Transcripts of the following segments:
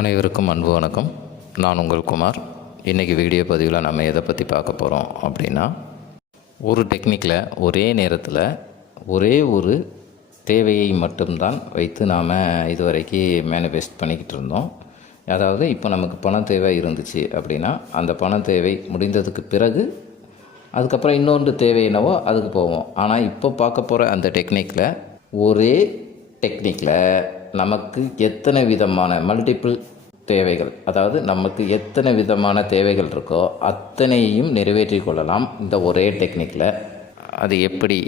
அனைவருக்கும் அன்பு வணக்கம். நான் உங்கள் குமார். இன்றைக்கி வீடியோ பதிவில் நம்ம எதை பற்றி பார்க்க போகிறோம் அப்படின்னா, ஒரு டெக்னிக்கில் ஒரே நேரத்தில் ஒரே ஒரு தேவையை மட்டும்தான் வைத்து நாம் இதுவரைக்கும் மேனிஃபெஸ்ட் பண்ணிக்கிட்டு இருந்தோம். அதாவது இப்போ நமக்கு பண தேவை இருந்துச்சு அப்படின்னா, அந்த பண தேவை முடிந்ததுக்கு பிறகு அதுக்கப்புறம் இன்னொன்று தேவை என்னவோ அதுக்கு போவோம். ஆனால் இப்போ பார்க்க போகிற அந்த டெக்னிக்கில் ஒரே டெக்னிக்கில் நமக்கு எத்தனை விதமான மல்டிபிள் தேவைகள், அதாவது நமக்கு எத்தனை விதமான தேவைகள் இருக்கோ அத்தனையும் நிறைவேற்றி கொள்ளலாம் இந்த ஒரே டெக்னிக்கில். அது எப்படி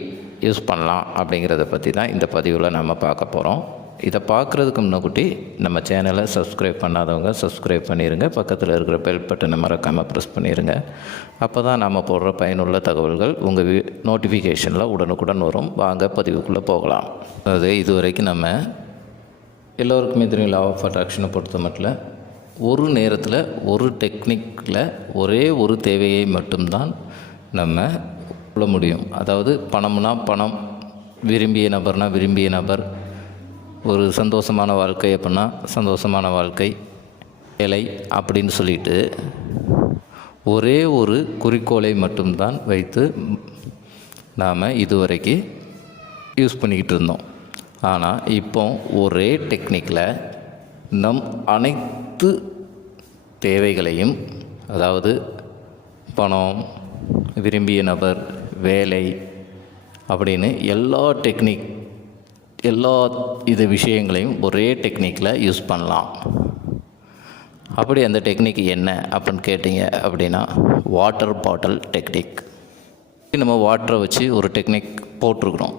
யூஸ் பண்ணலாம் அப்படிங்கிறத பற்றி தான் இந்த பதிவில் நம்ம பார்க்க போகிறோம். இதை பார்க்குறதுக்கு முன்னாடி நம்ம சேனலை சப்ஸ்கிரைப் பண்ணாதவங்க சப்ஸ்கிரைப் பண்ணிடுங்க. பக்கத்தில் இருக்கிற பெல் பட்டனை மறக்காமல் ப்ரெஸ் பண்ணிடுங்க. அப்போ தான் நம்ம போடுற பயனுள்ள தகவல்கள் உங்கள் நோட்டிஃபிகேஷனில் உடனுக்குடன் வரும். வாங்க பதிவுக்குள்ளே போகலாம். அதாவது இதுவரைக்கும் நம்ம எல்லோருக்குமே தெரியும், லா ஆஃப் அட்ராக்ஷனை பொறுத்த மட்டும் ஒரு நேரத்தில் ஒரு டெக்னிக்கில் ஒரே ஒரு தேவையை மட்டும்தான் நம்ம சொல்ல முடியும். அதாவது பணம்னா பணம், விரும்பிய நபர்னா விரும்பிய நபர், ஒரு சந்தோஷமான வாழ்க்கை அப்படின்னா சந்தோஷமான வாழ்க்கை, வேலை அப்படின்னு சொல்லிட்டு ஒரே ஒரு குறிக்கோளை மட்டும்தான் வைத்து நாம் இதுவரைக்கும் யூஸ் பண்ணிக்கிட்டு இருந்தோம். ஆனால் இப்போ ஒரே டெக்னிக்கில் நம் அனைத்து தேவைகளையும், அதாவது பணம், விரும்பிய நபர், வேலை அப்படின்னு எல்லா இது விஷயங்களையும் ஒரே டெக்னிக்கில் யூஸ் பண்ணலாம். அப்படி அந்த டெக்னிக் என்ன அப்படின்னு கேட்டிங்க அப்படின்னா, வாட்டர் பாட்டில் டெக்னிக். நம்ம வாட்டரை வச்சு ஒரு டெக்னிக் போட்டிருக்கிறோம்.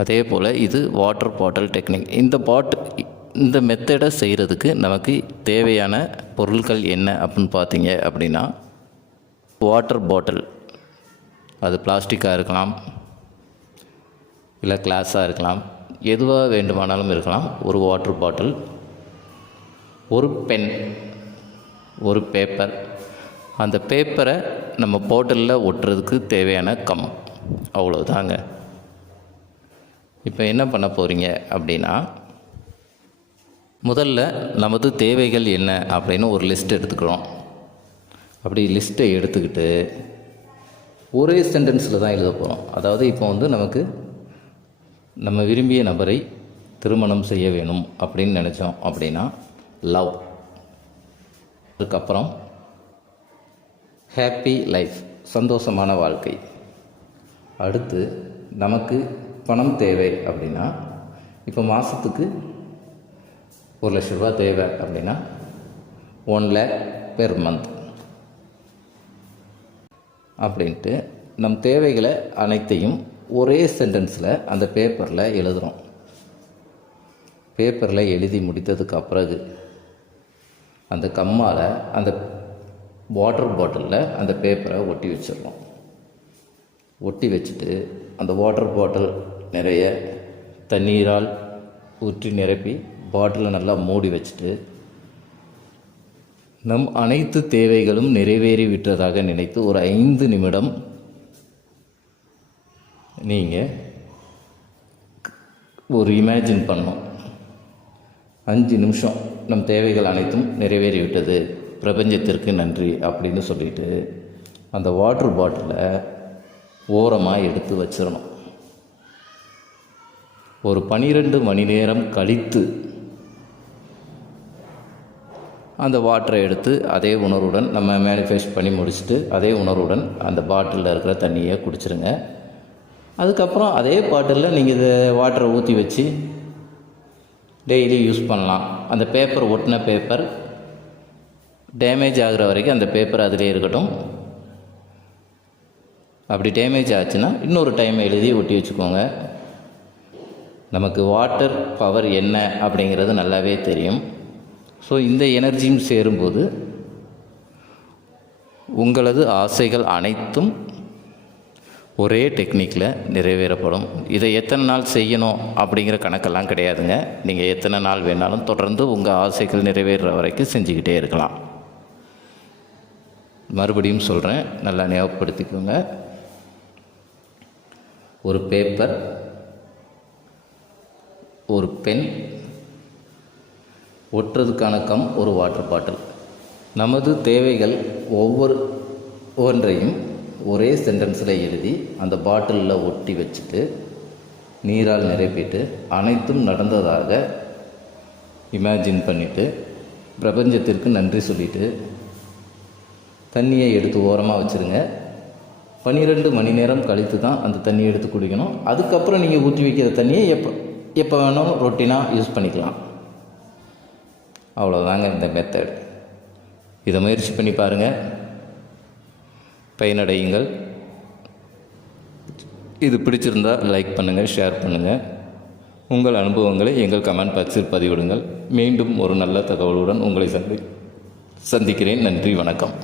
அதே போல் இது வாட்டர் பாட்டில் டெக்னிக். இந்த மெத்தடை செய்கிறதுக்கு நமக்கு தேவையான பொருட்கள் என்ன அப்படின்னு பார்த்தீங்க அப்படின்னா, வாட்டர் பாட்டில், அது பிளாஸ்டிக்காக இருக்கலாம், இல்லை கிளாஸாக இருக்கலாம், எதுவாக வேண்டுமானாலும் இருக்கலாம். ஒரு வாட்டர் பாட்டில், ஒரு பென், ஒரு பேப்பர், அந்த பேப்பரை நம்ம பாட்டிலில் ஒட்டுறதுக்கு தேவையான கம், அவ்வளோதாங்க. இப்போ என்ன பண்ண போகிறீங்க அப்படின்னா, முதல்ல நமது தேவைகள் என்ன அப்படின்னு ஒரு லிஸ்ட் எடுத்துக்கிறோம். அப்படி லிஸ்ட்டை எடுத்துக்கிட்டு ஒரே சென்டென்ஸில் தான் எழுத போகிறோம். அதாவது இப்போ நமக்கு நம்ம விரும்பிய நபரை திருமணம் செய்ய வேணும் அப்படின்னு நினச்சோம் அப்படின்னா லவ், அதுக்கப்புறம் ஹாப்பி லைஃப், சந்தோஷமான வாழ்க்கை. அடுத்து நமக்கு பணம் தேவை அப்படின்னா, இப்போ மாதத்துக்கு 1 லட்ச ரூபா தேவை அப்படின்னா 1 lakh பெர் மந்த் அப்படின்ட்டு நம் தேவைகளை அனைத்தையும் ஒரே சென்டென்ஸில் அந்த பேப்பரில் எழுதுகிறோம். பேப்பரில் எழுதி முடித்ததுக்கு பிறகு அந்த கம்மால் அந்த வாட்டர் பாட்டிலில் அந்த பேப்பரை ஒட்டி வச்சிடறோம். ஒட்டி வச்சுட்டு அந்த வாட்டர் பாட்டில் நிறைய தண்ணீரால் ஊற்றி நிரப்பி பாட்டிலை நல்லா மூடி வச்சுட்டு, நம் அனைத்து தேவைகளும் நிறைவேறி விட்டதாக நினைத்து ஒரு 5 நிமிடம் நீங்கள் ஒரு இமேஜின் பண்ணணும். 5 நிமிஷம் நம் தேவைகள் அனைத்தும் நிறைவேறிவிட்டது, பிரபஞ்சத்திற்கு நன்றி அப்படின்னு சொல்லிட்டு அந்த வாட்டர் பாட்டிலை ஓரமாக எடுத்து வச்சிடணும். ஒரு 12 மணி நேரம் கழித்து அந்த வாட்டரை எடுத்து அதே உணர்வுடன் நம்ம மேனிஃபெஸ்ட் பண்ணி முடிச்சுட்டு அதே உணர்வுடன் அந்த பாட்டிலில் இருக்கிற தண்ணியை குடிச்சிருங்க. அதுக்கப்புறம் அதே பாட்டிலில் நீங்கள் இதை வாட்டரை ஊற்றி வச்சு டெய்லி யூஸ் பண்ணலாம். அந்த பேப்பர், ஒட்டின பேப்பர் டேமேஜ் ஆகிற வரைக்கும் அந்த பேப்பர் அதிலே இருக்கட்டும். அப்படி டேமேஜ் ஆச்சுன்னா இன்னொரு டைம் எழுதி ஒட்டி வச்சுக்கோங்க. நமக்கு வாட்டர் பவர் என்ன அப்படிங்கிறது நல்லாவே தெரியும். ஸோ இந்த எனர்ஜியும் சேரும்போது உங்களது ஆசைகள் அனைத்தும் ஒரே டெக்னிக்கில் நிறைவேறப்படும். இதை எத்தனை நாள் செய்யணும் அப்படிங்கிற கணக்கெல்லாம் கிடையாதுங்க. நீங்கள் எத்தனை நாள் வேணாலும் தொடர்ந்து உங்கள் ஆசைகள் நிறைவேறுற வரைக்கும் செஞ்சுக்கிட்டே இருக்கலாம். மறுபடியும் சொல்கிறேன், நல்லா ஞாபகப்படுத்திக்கோங்க. ஒரு பேப்பர், ஒரு பென், ஒட்டுறதுக்கான கம் ஒரு வாட்டர் பாட்டில். நமது தேவைகள் ஒவ்வொன்றையும் ஒரே சென்டென்ஸில் எழுதி அந்த பாட்டிலில் ஒட்டி வச்சுட்டு நீரால் நிரப்பிட்டு அனைத்தும் நடந்ததாக இமேஜின் பண்ணிவிட்டு பிரபஞ்சத்திற்கு நன்றி சொல்லிவிட்டு தண்ணியை எடுத்து ஓரமாக வச்சுருங்க. 12 மணி நேரம் கழித்து தான் அந்த தண்ணியை எடுத்து குடிக்கணும். அதுக்கப்புறம் நீங்கள் ஊற்றி வைக்கிற தண்ணியை எப்போ வேணாலும் ரொட்டீனாக யூஸ் பண்ணிக்கலாம். அவ்வளோதாங்க இந்த மெத்தட். இதை முயற்சி பண்ணி பாருங்கள், பயனடையுங்கள். இது பிடிச்சிருந்தால் லைக் பண்ணுங்கள், ஷேர் பண்ணுங்கள். உங்கள் அனுபவங்களை எங்கள் கமெண்ட் பாக்ஸில் பதிவிடுங்கள். மீண்டும் ஒரு நல்ல தகவலுடன் உங்களை சந்திக்கிறேன். நன்றி, வணக்கம்.